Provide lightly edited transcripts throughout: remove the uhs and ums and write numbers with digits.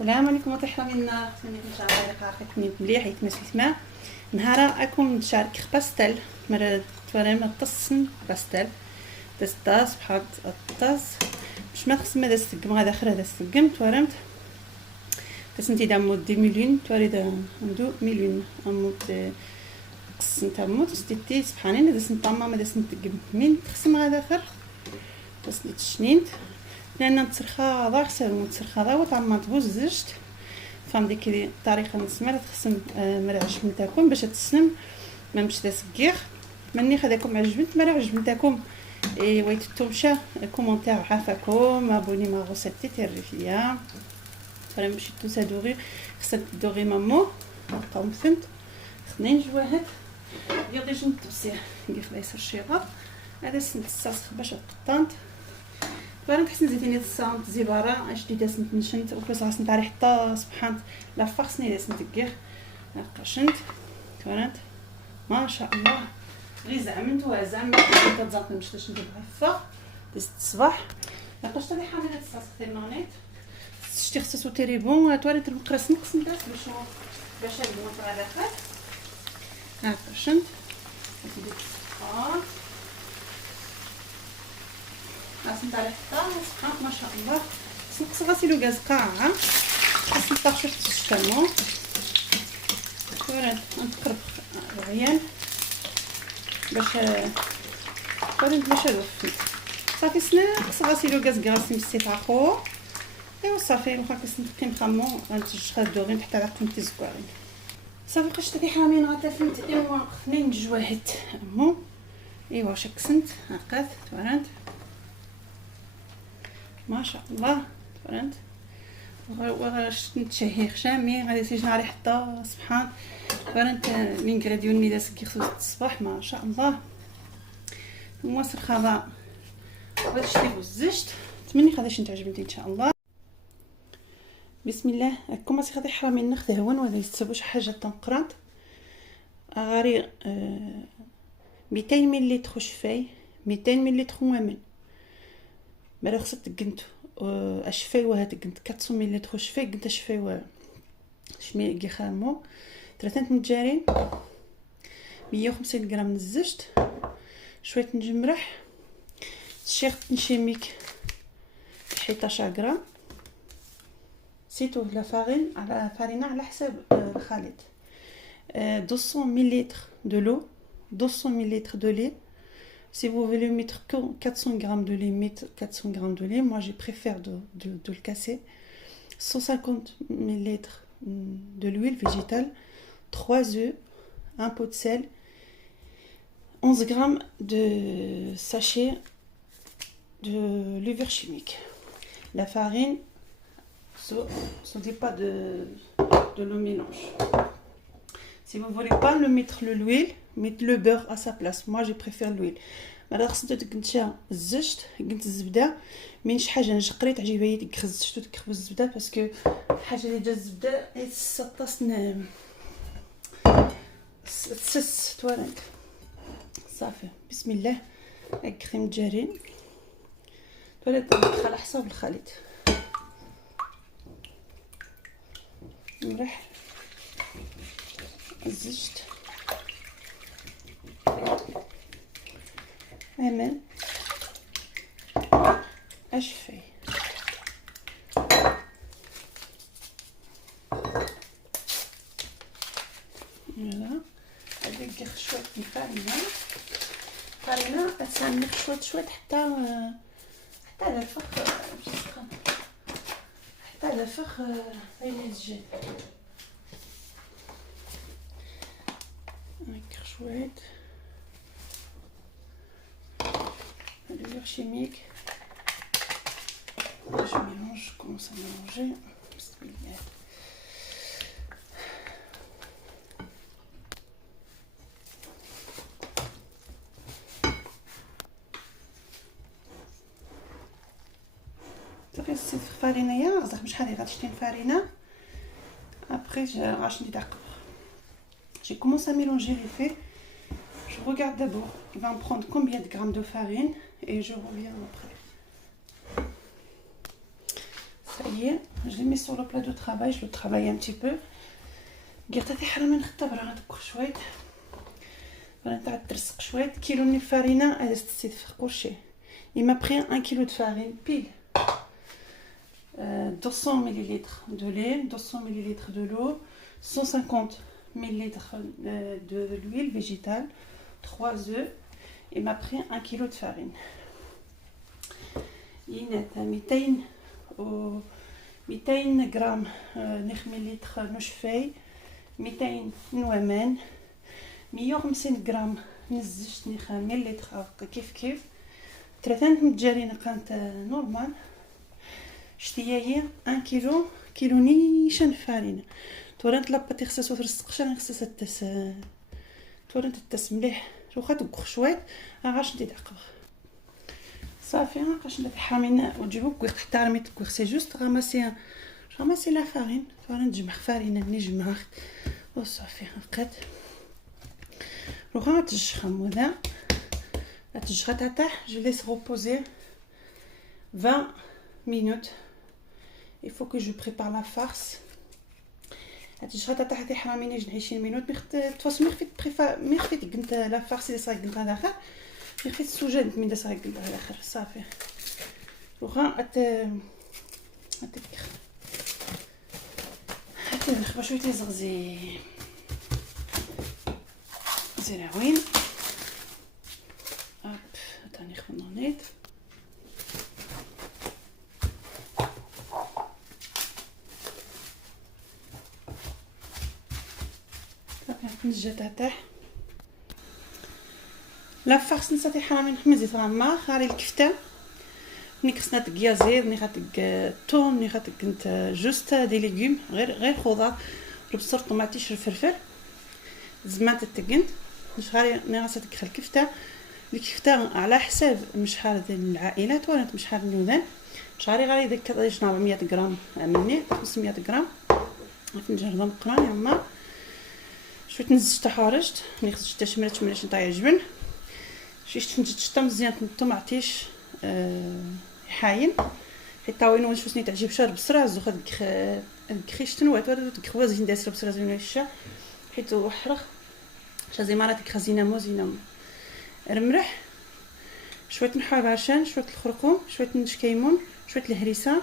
السلام عليكم وتحية منا ثاني ان شاء الله لقاء مليح يتمسك ما نهارا اكون نشارك باستل مرة تورم الطسن باستل دستاس بحال الطاس باش ما خص ما دستقم غادا اخر هذا استقم تورمت كسنتي دامود دي مليون توريد ندو مليون امود قسنت امود ستيتي سبحانين هذا سنطما ما دسنتقم من تخصم غادا اخر تسنيت الشنينت لان نتسرخا ضاغسه نتسرخا ضا وطعما تبوزجت فهم ديك الطريقه نسمع تخصم مرعش نتاكم باش تسلم ما مش تسقير مني خداكم عجبت مرا عجبتكم اي ويتو مشى كومونتير عافاكم ابوني ما غوسيتي تيرفيا فريم باش تسادوري خصك تدوري مامو قاوم فهمت خنين جواهد يلا جنت توسيه كيف لا يصير شيغا هذا سنت الصاص باش القطانت فانا تحسن زيتيني الصامت زباره اش ديت سنت نشنت وكاس غاس نتاعي حتى سبحان لا فاخسني داس نتكير قشنت كانت ما شاء الله غير زعمت زعما كتزاط مشتاش ندير غفا دزت الصباح لقاش تاني حامله الصاص كثير نونيت شتي خصو تيريبون تواليت المقراس نقص نداس باش نبغى على داخل قشنت ندير غاسنت على حتى سبحان ما شاء الله نقص غاسيلو غاز قاعه خاص نطرح شويه الشمو وراه نقرب العيان باش وراه باش نوفي صافي سناقص غاسيلو غاز كراسي مستيطاخو ايوا صافي واخا كنتقيم خامو غنتج خدو غير تحت على قيمتي زكوارين صافي قشطه دي حرامين غتفنت ايوا خنين جواهد امو ايوا شكسنت هاكاث تورانت ما شاء الله تورانت واش نتشهي خشامي غادي تيجي ناري حتى سبحان تورانت لينغريديون اللي داس كيخصو الصباح ما شاء الله مواسر خضاء باش تيبوزجت تمني خداش نتعجبني ان شاء الله بسم الله كما سي خدي حرامين ناخذ هون ولا يستبوا شي حاجه تنقرات غاري 200 مليلتر شفاي 200 مليلتر وامن مالا خصك تقنت الشفاي وهاد قنت 400 مليلتر شفاي قنت شفاي شمي كي خامو 3 متجارين 150 غرام من الزجت شويه نجمرح الشيخ شيميك 11 غرام سيتو لا فارين على فارينه على حساب الخليط 200 مليلتر دو لو 200 مليلتر دو لait. Si vous voulez mettre que 400 g de lait, mettez 400 g de lait. Moi, je préfère de le casser. 150 ml de l'huile végétale, 3 œufs, un pot de sel, 11 g de sachet de levure chimique. La farine, ce n'est pas de le mélange. Si vous ne voulez pas le mettre l'huile, mettez le beurre à sa place. Moi, je préfère l'huile. مالا خصني تقنتها الزجت قنت الزبده من شي حاجه نجقري تعجبها ديك خزجتو ديك خبز الزبده باسكو الحاجه اللي جا الزبده يتسطسن تسس توالك صافي بسم الله كريم جارين تواليت ندخل حساب الخليط نريح الزجت أمان أشفي هنا هذيك شويه الفارينه أتسمح شويه حتى على الفخ حتى على الفخ يجي هاك شويه levure chimique. Je mélange, je commence à mélanger. صافي السيف الفارينيه غزاك شحال هي غتشتي الفارينه ابري غاش ندير j'ai commencé à mélanger les faits. Je regarde d'abord, il va en prendre combien de grammes de farine et je reviens après. Ça y est, Je les mets sur le plat de travail, je le travaille un petit peu. قلت هذه حرام نختبرها غندق شويه باغي نتاع ترسق شويه كيلو من الفارينه هذا ستسيد في كلشي. Il m'a pris 1 kg de farine pile, 200 ml de lait, 200 ml de l'eau, 150 ml de l'huile végétale, 3 œufs. Il m'a pris 1 kg de farine. ينات 200 غرام ملل نشفاي، 200 نوامان، 150 غرام نزجت ملل كيف 3 متجرين كانت نورمال. شتي هي 1 كيلو نيشان فارينه تورنت لابا خصها ترسقش انا خصها تس تورنت تس مليح واخا تبخ شويه غاش ندير عقبه صافي. غاش ندير حامين وتجيبو حتى رميت كوخ سي جوست راماسي لا فارين تورنت نجمع فارينه نجمع وصافي لقيت روحها تجخم وذا تجخا تاع je laisse reposer 20 minutes. Il faut que je prépare la farce. تجخا تاع هذه حرامي نجي 20 minutes تفاص مي خفيت قلت لا فارس اللي صاي قلت هذا اخر مي خفيت السوجه من صاي قلت هذا اخر صافي. روحها نخبى شويه تزغزي زراوين هوب تاني خنونيت نجا تاع لا فارس نساتي حرامي نحمزي فرما خاري الكفته ملي خصنا تكيازير ملي غاتك الثوم ملي غاتك انت جوست دي ليغوم غير خضار البصر طوماطيش الفلفل زمان تتقنت شحال ملي غاتك تدخل الكفته الكفته على حساب مشحال ديال العائلات ولا مشحال النوذان شحال غادي ديك 400 غرام مني 500 غرام فنجان مقران يما شويه نزجت حارجت ملي خرجت شمرت ملاش نطيع جبن شي شتا مزيان الطوماطيش حاين حتى وين شوف سني تعجب شار بصرا زو هاد كريشتن وات ديك خوازين داس بصرا زين الشا حيت وحرخ شازي مرات خزينه موزينه رمرح شويه نحار عشان شويه الخرقوم شويه نشكيمون شويه الهريسه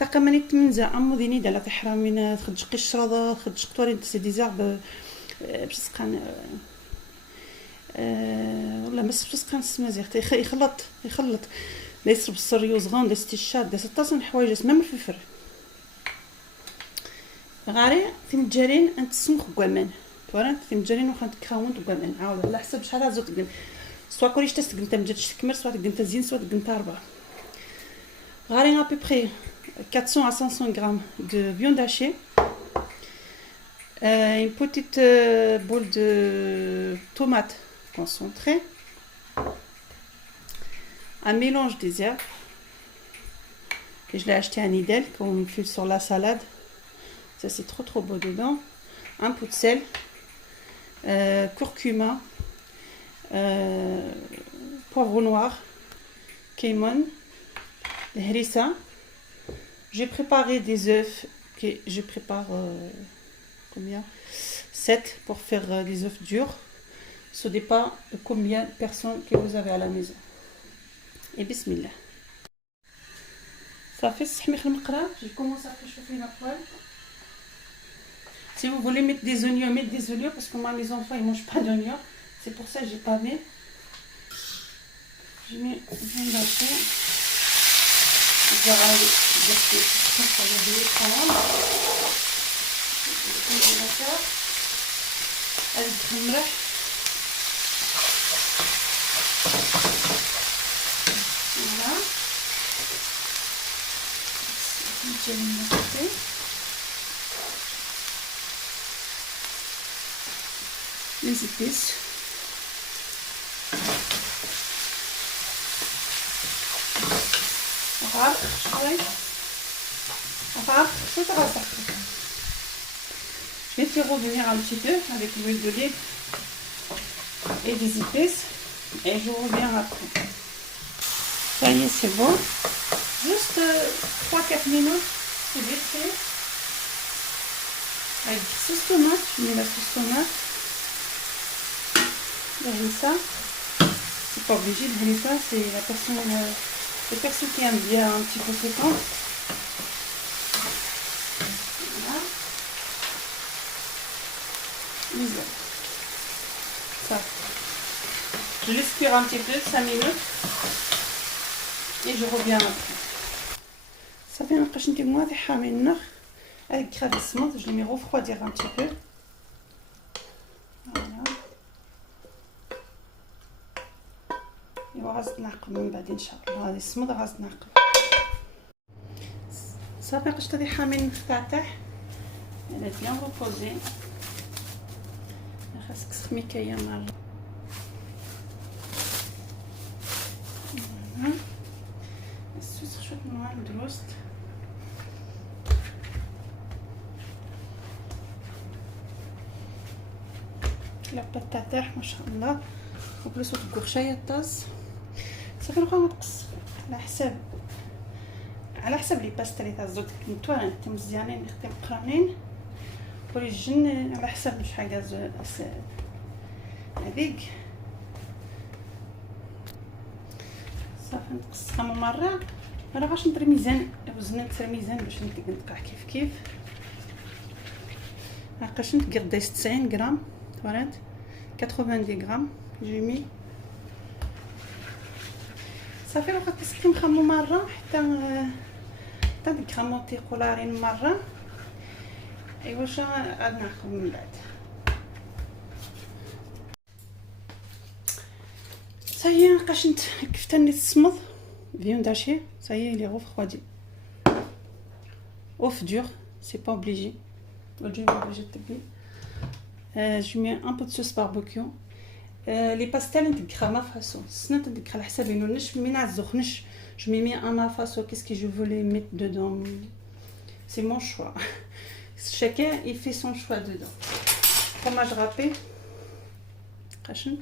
تقامني تمنزا امو ديني دالا تحرامين خدج قشره خدج قطورين سي ديزارب باش سقان ولا مس سقان سمازيغ يخلط ليس بالصر يوزغون داس الشاد داس الطاسن حوايج اسمها من الفلفل غاري تمجرين انت سمخ كوامان تورنت تمجرين وخا تكراون كوامان عاود على حسب شحال زوت كن سوا كلش تسقنت مجاتش تكمل سوا تقنت زين سوا تقنت 4 غاري à peu près 400 à 500 grammes de viande hachée, une petite boule de tomates concentrées, un mélange des herbes que je l'ai acheté à Lidl qu'on fait sur la salade, ça c'est trop beau dedans, un peu de sel, curcuma, poivre noir, cayman, le harissa. J'ai préparé des œufs que je prépare combien 7 pour faire des œufs durs. Ça dépend de combien de personnes que vous avez à la maison. Et bismillah. Ça fait سحميخ المقرا. J'ai commencé à préchauffer ma poêle. Si vous voulez mettre des oignons, mettez des oignons parce que moi mes enfants ils mangent pas d'oignons. C'est pour ça que j'ai pas mis. Je mets viande hachée. الزرع ديال الخضره ديال الطعام الكونجيلاتور هاد تخمرح فوالا نجي نحطي لي زيبيس Je vais faire revenir un petit peu avec l'huile d'olive et des épices et je reviens après. Ça y est, c'est bon. Juste 3-4 minutes C'est vite fait. Avec sauce tomate, je mets la sauce tomate. Ça, c'est pas obligé de donner ça, c'est la personne, les personnes qui aiment bien un petit peu piquant. Voilà. Ça. Je laisse cuire un petit peu, 5 minutes. Et je reviens après. Ça fait un peu de moi, avec gravissement, je les mets refroidir un petit peu. Voilà. وغاز تنعقل من بعد ان شاء الله. هذه السموضه غاز تنعقل صافي. قشطه دي حامين مفتح على بيان روبوزي. خاصك تسخمي كايا مره. السوس شويه نوع دروست. لاباط تاع ما شاء الله. وبلوس الكرشايه طاس صافي. نبقاو نقص على حسب لي باستا اللي تاع الزود نتوان نتم مزيانين نخدم قرانين ولي الجن على حسب شحال غاز هذيك. صافي نقص خمس مرات. انا باش ندير ميزان وزنت ميزان باش نقطع كيف هاكاش نقدر 90 غرام فرانت 90 غرام جيمي. صافي لو كتسقي مخمو مره حتى ديك غامونتي قولارين مره. ايوا واش عاد ناخذ من بعد. صايي نقاش كفتني الصمد فيون داشي. صايي لي غو فخوادي اوف دور سي با اوبليجي. وجي اوبليجي تبي. جو مي ان بو دو صوص باربيكيو. لي باستيل نديرها ما فاسو سنت نديرها على حسابي نونش مي نعزخنش. جو مي ان ما فاسو كيسكي جو فولي ميت دودون. سي مون شوا. Chacun il fait son choix dedans. Fromage râpé. قشن.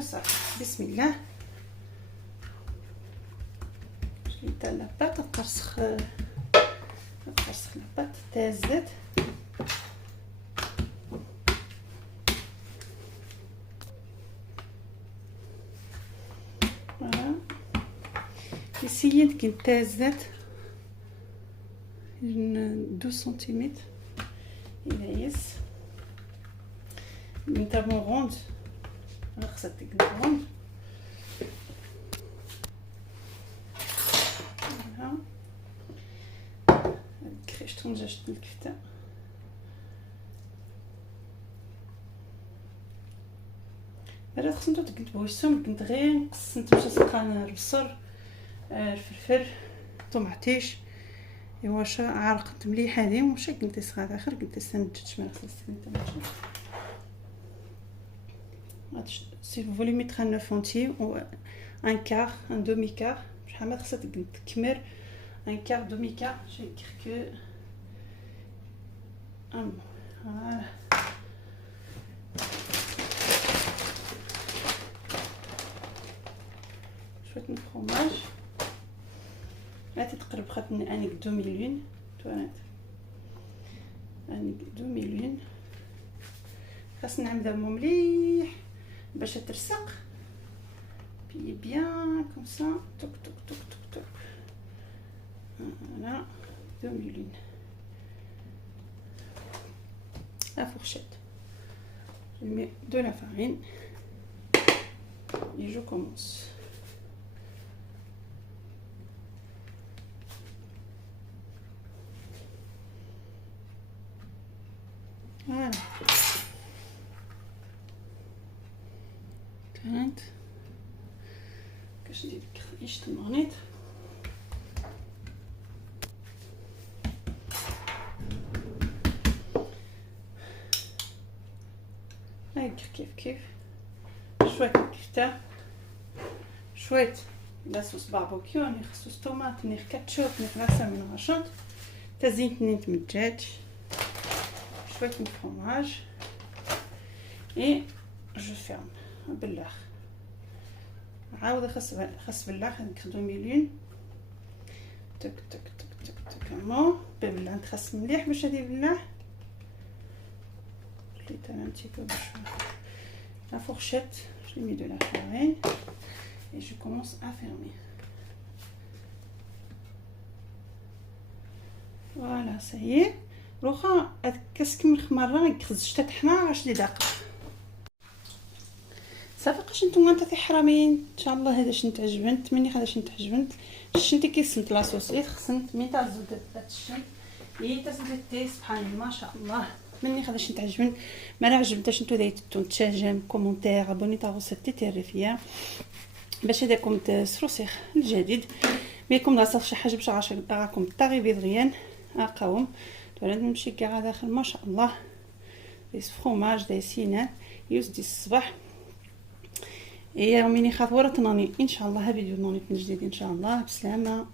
صافي بسم الله. شليت لاباط نقرصخ لاباط تاع الزيت. فوالا essayez تاع الزيت 12 سنتيمتر ينايس. نتابعو غوند خاصها تكون غوند. فوالا كريش طنجة الكفتة. هذا خصنا تقلبو السم. كنت غير نقص نتمشى سقان البصر الفلفل طماطيش. ايوا شا عرقت مليح هذه ومشى قلت صغار اخر قلت سنجتش ما خصنيش نتمشى. si vous voulez mettre un œuf entier ou un quart, un demi-quart, شحال ما خصها تكمر un quart demi-quart. j'ai écrit que voilà. شويه من الفرomage. هاتي تقرب خاطني انيك دومي لون توانت انيك دومي لون. خاصنا نعملو مليح باش ترسق بي بيان كوم سا. توك توك توك توك توك. فوالا دومي لون. لا fourchette. je mets de la farine et je commence. Voilà. كانت كاش ندير كريش المغنيط. هاك كيف شويه الكفته شويه لاصوص باربيكيو ني خصوص طوماط ني كاتشوب ني راسه من رشط تزيت نيت من الدجاج شويه من الفرomage et je ferme بالله. عاود خاص بالله ناخذ مليون. تك تك تك تك كمو ببلع نتخس مليح باش هادي يبلع. خليت انا نتيكو باش لا فورشيت j'ai mis de la farine et je commence à fermer. فوالا سايي. واخا كتكمل خمره يخرج حتى تحمر 10 دقائق صافي. قاش نتوما نتا حرامين ان شاء الله. هذا شنت عجبنت مني، هذا شنت عجبنت شنتي كيسنت لاصوص لي خصنت مي تا زود هاد الشن اي تزيدتي سبحان الله ما شاء الله. مني هذا شنت عجبنت ما لا عجبتش نتو دايتو تشاجم كومونتير ابوني تا غوسيتي تيريفيا باش هداكم تسروسيخ الجديد بيكم لا صافي شي حاجه باش راكم طاغي دغيا اقاوم ولا نمشي كاع داخل ما شاء الله. ديس فروماج داي سينان يوز ديس الصباح يا مني خاطوره تناني ان شاء الله. فيديو نوني من جديد ان شاء الله. بسلامه.